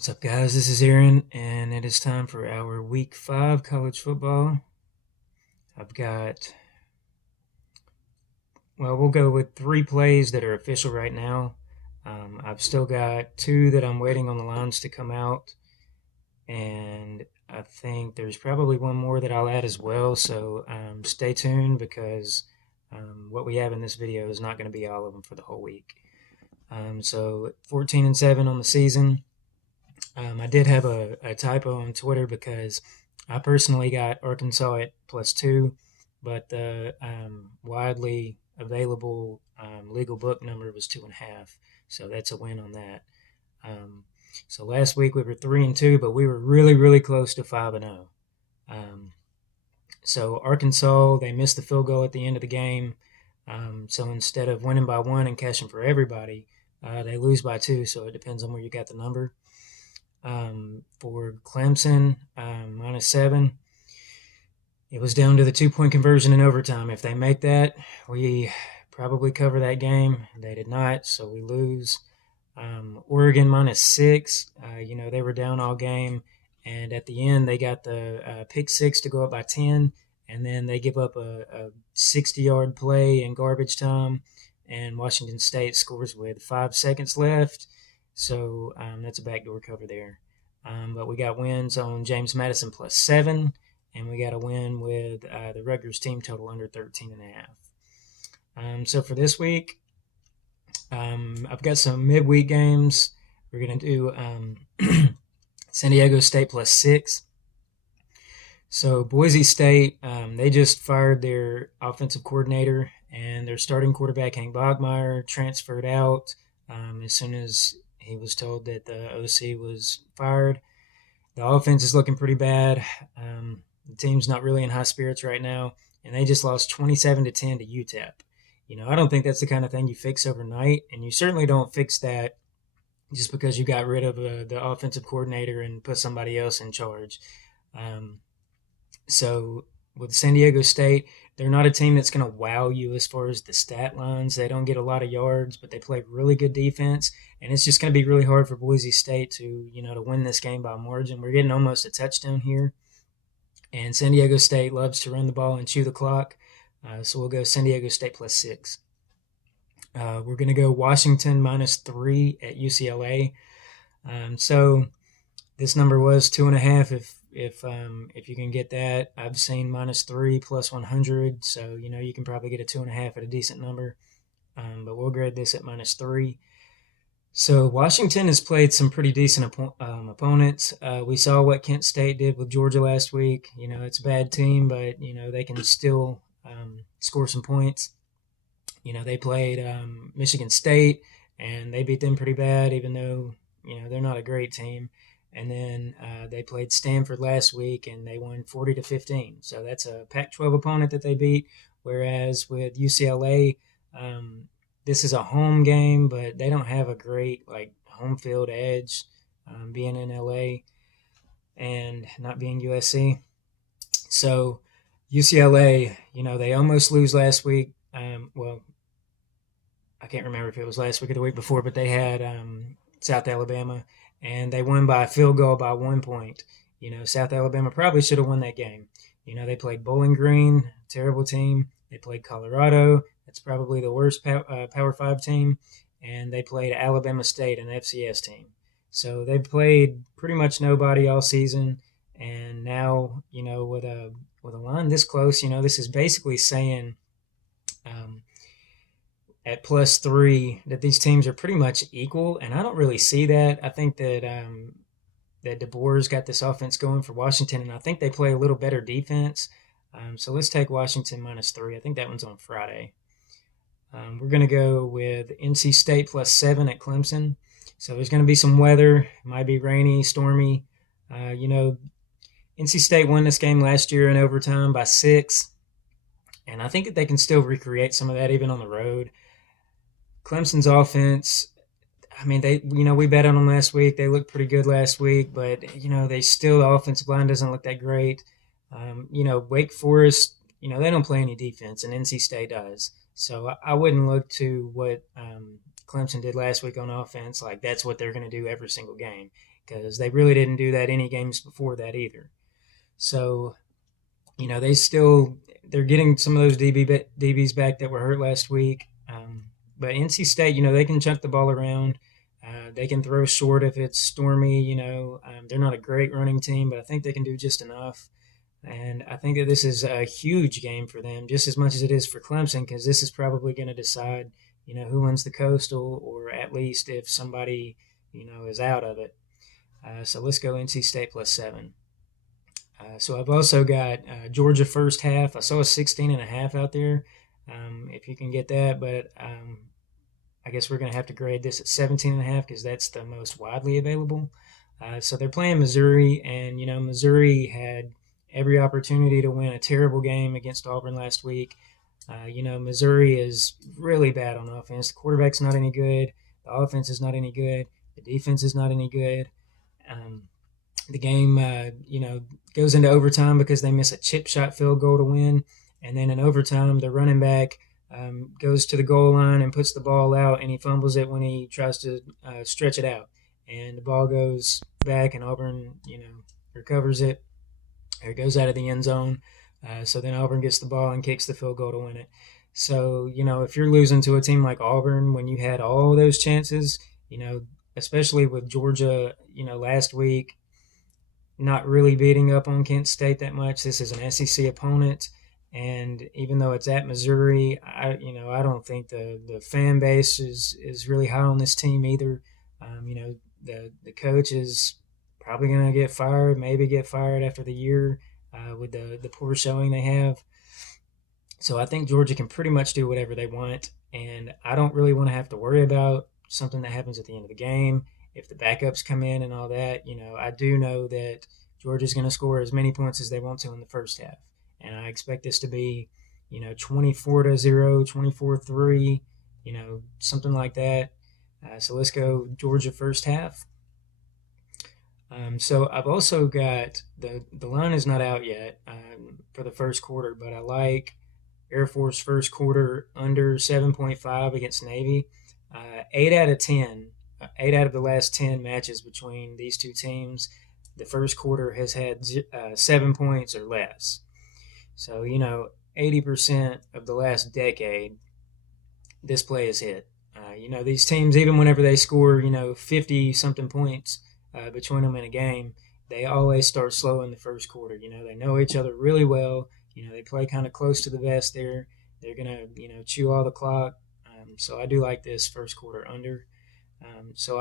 What's up, guys? This is Aaron, and it is time for our Week 5 college football. I've got, we'll go with 3 plays that are official right now. I've still got 2 that I'm waiting on the lines to come out, and I think there's probably one more that I'll add as well, so stay tuned because what we have in this video is not going to be all of them for the whole week. So 14-7 on the season. I did have a typo on Twitter because I personally got Arkansas at +2, but the widely available legal book number was 2.5. So that's a win on that. So last week we were 3-2, but we were really, really close to 5-0. So Arkansas, they missed the field goal at the end of the game. So instead of winning by 1 and cashing for everybody, they lose by 2. So it depends on where you got the number. For Clemson, -7. It was down to the 2-point conversion in overtime. If they make that, we probably cover that game. They did not, so we lose. Oregon -6. They were down all game, and at the end they got the pick 6 to go up by 10, and then they give up a 60-yard play in garbage time, and Washington State scores with 5 seconds left. So that's a backdoor cover there. But we got wins on James Madison +7, and we got a win with the Rutgers team total under 13.5. So for this week, I've got some midweek games. We're going to do San Diego State +6. So Boise State, they just fired their offensive coordinator, and their starting quarterback, Hank Bogmeyer, transferred out as soon as he was told that the OC was fired. The offense is looking pretty bad. The team's not really in high spirits right now, and they just lost 27-10 to UTEP. I don't think that's the kind of thing you fix overnight, and you certainly don't fix that just because you got rid of the offensive coordinator and put somebody else in charge. So with San Diego State, they're not a team that's going to wow you as far as the stat lines. They don't get a lot of yards, but they play really good defense, and it's just going to be really hard for Boise State to win this game by margin. We're getting almost a touchdown here, and San Diego State loves to run the ball and chew the clock, so we'll go San Diego State +6. We're going to go Washington -3 at UCLA. So this number was 2.5 if you can get that. I've seen -3 +100, so you can probably get a 2.5 at a decent number, but we'll grade this at -3. So Washington has played some pretty decent opponents. We saw what Kent State did with Georgia last week. It's a bad team, but they can still score some points. They played Michigan State, and they beat them pretty bad, even though they're not a great team. And then they played Stanford last week, and they won 40-15. So that's a Pac-12 opponent that they beat. Whereas with UCLA, this is a home game, but they don't have a great home field edge, being in LA and not being USC. So UCLA, they almost lose last week. I can't remember if it was last week or the week before, but they had South Alabama, and they won by a field goal by 1 point. South Alabama probably should have won that game. They played Bowling Green, terrible team. They played Colorado. That's probably the worst Power 5 team. And they played Alabama State, an FCS team. So they've played pretty much nobody all season. And now, with a line this close, this is basically saying at +3 that these teams are pretty much equal, and I don't really see that. I think that that DeBoer's got this offense going for Washington, and I think they play a little better defense. So let's take Washington -3. I think that one's on Friday. We're going to go with NC State +7 at Clemson. So there's going to be some weather. It might be rainy, stormy. NC State won this game last year in overtime by 6, and I think that they can still recreate some of that even on the road. Clemson's offense, we bet on them last week. They looked pretty good last week, but, they still, the offensive line doesn't look that great. Wake Forest, they don't play any defense, and NC State does. So I wouldn't look to what Clemson did last week on offense like that's what they're going to do every single game. because they really didn't do that any games before that either. So, they're getting some of those DBs back that were hurt last week. But NC State, they can chuck the ball around. They can throw short if it's stormy. They're not a great running team, but I think they can do just enough. And I think that this is a huge game for them, just as much as it is for Clemson, because this is probably going to decide, who wins the Coastal, or at least if somebody, is out of it. So let's go NC State +7. So I've also got Georgia first half. I saw a 16.5 out there, if you can get that, but I guess we're going to have to grade this at 17.5 because that's the most widely available. So they're playing Missouri, and Missouri had every opportunity to win a terrible game against Auburn last week. Missouri is really bad on offense. The quarterback's not any good. The offense is not any good. The defense is not any good. The game, goes into overtime because they miss a chip shot field goal to win. And then in overtime, the running back goes to the goal line and puts the ball out, and he fumbles it when he tries to stretch it out. And the ball goes back, and Auburn, recovers it. Or it goes out of the end zone. So then Auburn gets the ball and kicks the field goal to win it. So, if you're losing to a team like Auburn when you had all those chances, especially with Georgia, last week, not really beating up on Kent State that much. This is an SEC opponent. And even though it's at Missouri, I don't think the fan base is really high on this team either. The coach is probably going to get fired, maybe get fired after the year with the poor showing they have. So I think Georgia can pretty much do whatever they want, and I don't really want to have to worry about something that happens at the end of the game. If the backups come in and all that, I do know that Georgia's going to score as many points as they want to in the first half. And I expect this to be, 24-0, 24-3, something like that. So let's go Georgia first half. So I've also got the line is not out yet for the first quarter, but I like Air Force first quarter under 7.5 against Navy. 8 out of 10, 8 out of the last 10 matches between these two teams, the first quarter has had 7 points or less. So, 80% of the last decade, this play is hit. These teams, even whenever they score, 50-something points between them in a game, they always start slow in the first quarter. They know each other really well. They play kind of close to the vest there. They're going to, chew all the clock. So I do like this first quarter under. So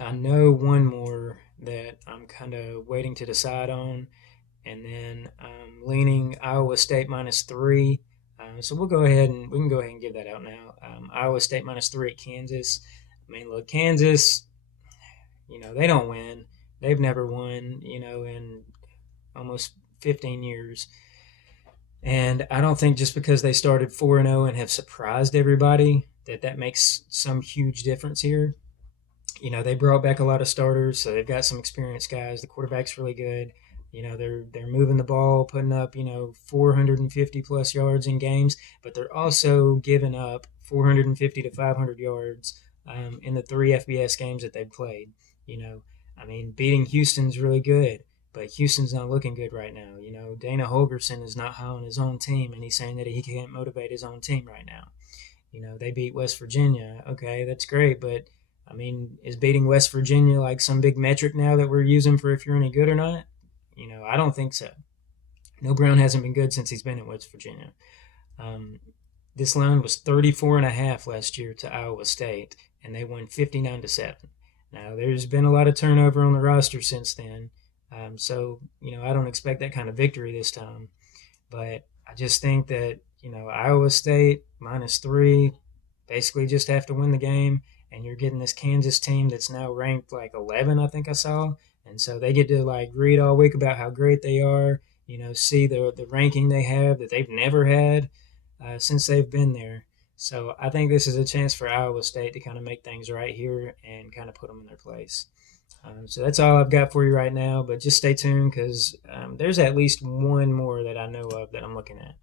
I know one more that I'm kind of waiting to decide on. And then leaning Iowa State -3. So we can go ahead and give that out now. Iowa State -3 at Kansas. I mean, look, Kansas, they don't win. They've never won, in almost 15 years. And I don't think just because they started 4-0 and have surprised everybody that makes some huge difference here. They brought back a lot of starters, so they've got some experienced guys. The quarterback's really good. They're moving the ball, putting up, 450 plus yards in games, but they're also giving up 450 to 500 yards in the 3 FBS games that they've played. Beating Houston's really good, but Houston's not looking good right now. Dana Holgerson is not high on his own team, and he's saying that he can't motivate his own team right now. They beat West Virginia. Okay, that's great, but is beating West Virginia like some big metric now that we're using for if you're any good or not? I don't think so. No, Brown hasn't been good since he's been at West Virginia. This line was 34.5 last year to Iowa State, and they won 59-7. Now, there's been a lot of turnover on the roster since then, so I don't expect that kind of victory this time. But I just think that Iowa State -3, basically just have to win the game, and you're getting this Kansas team that's now ranked like 11, I think I saw. And so they get to read all week about how great they are, see the ranking they have that they've never had since they've been there. So I think this is a chance for Iowa State to kind of make things right here and kind of put them in their place. So that's all I've got for you right now, but just stay tuned because there's at least one more that I know of that I'm looking at.